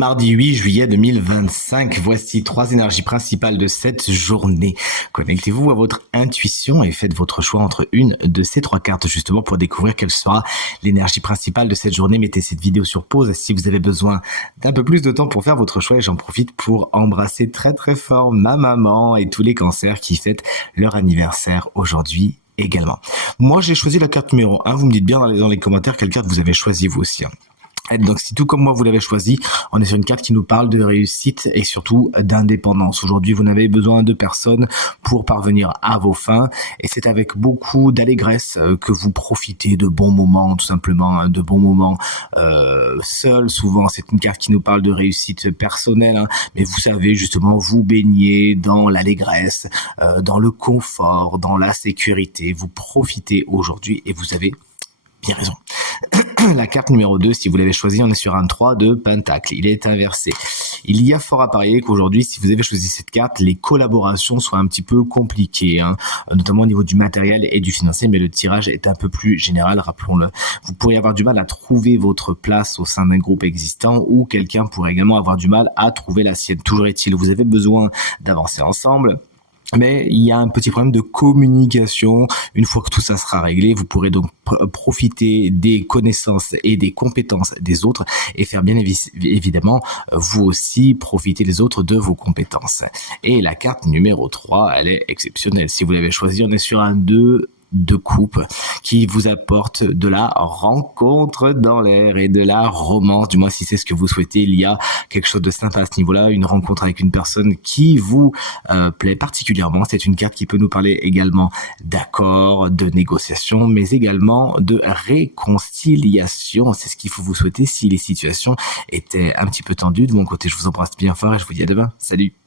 Mardi 8 juillet 2025, voici 3 énergies principales de cette journée. Connectez-vous à votre intuition et faites votre choix entre une de ces 3 cartes justement pour découvrir quelle sera l'énergie principale de cette journée. Mettez cette vidéo sur pause si vous avez besoin d'un peu plus de temps pour faire votre choix et j'en profite pour embrasser très très fort ma maman et tous les cancers qui fêtent leur anniversaire aujourd'hui également. Moi j'ai choisi la carte numéro 1, vous me dites bien dans les commentaires quelle carte vous avez choisi vous aussi. Donc si tout comme moi vous l'avez choisi, on est sur une carte qui nous parle de réussite et surtout d'indépendance. Aujourd'hui vous n'avez besoin de personne pour parvenir à vos fins et c'est avec beaucoup d'allégresse que vous profitez de bons moments, tout simplement, de bons moments seuls. Souvent c'est une carte qui nous parle de réussite personnelle, mais vous savez justement vous baignez dans l'allégresse, dans le confort, dans la sécurité. Vous profitez aujourd'hui et vous avez bien raison. La carte numéro 2, si vous l'avez choisi, on est sur un 3 de Pentacle. Il est inversé. Il y a fort à parier qu'aujourd'hui, si vous avez choisi cette carte, les collaborations soient un petit peu compliquées, notamment au niveau du matériel et du financier, mais le tirage est un peu plus général, rappelons-le. Vous pourriez avoir du mal à trouver votre place au sein d'un groupe existant ou quelqu'un pourrait également avoir du mal à trouver la sienne. Toujours est-il, vous avez besoin d'avancer ensemble. Mais il y a un petit problème de communication. Une fois que tout ça sera réglé, vous pourrez donc profiter des connaissances et des compétences des autres et faire bien évidemment vous aussi profiter les autres de vos compétences. Et la carte numéro 3, elle est exceptionnelle. Si vous l'avez choisie, on est sur un 2 de coupe qui vous apporte de la rencontre dans l'air et de la romance, du moins si c'est ce que vous souhaitez. Il y a quelque chose de sympa à ce niveau-là, une rencontre avec une personne qui vous plaît particulièrement. C'est une carte qui peut nous parler également d'accord, de négociation, mais également de réconciliation. C'est ce qu'il faut vous souhaiter si les situations étaient un petit peu tendues. De mon côté, je vous embrasse bien fort et je vous dis à demain. Salut!